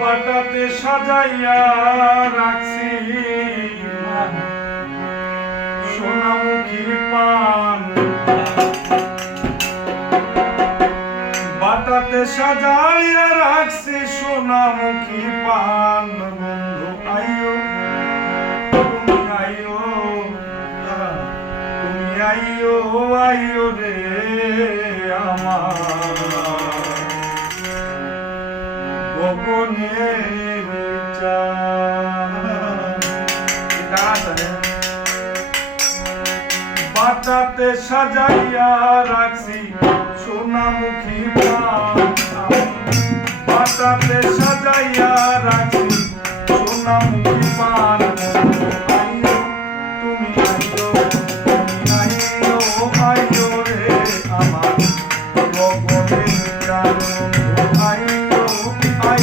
বাটাতে সাজাইয়া রাখছি সোনামুখী পান, বাটাতে সাজাইয়া রাখছি সোনামুখী পান। বন্ধু আইও তুমি আইও, তুমি আইও আইও রে আমার গগনের চাঁদ। বাটাতে সাজাইয়া রাখছি সোনামুখী পান, বাটাতে সাজাইয়া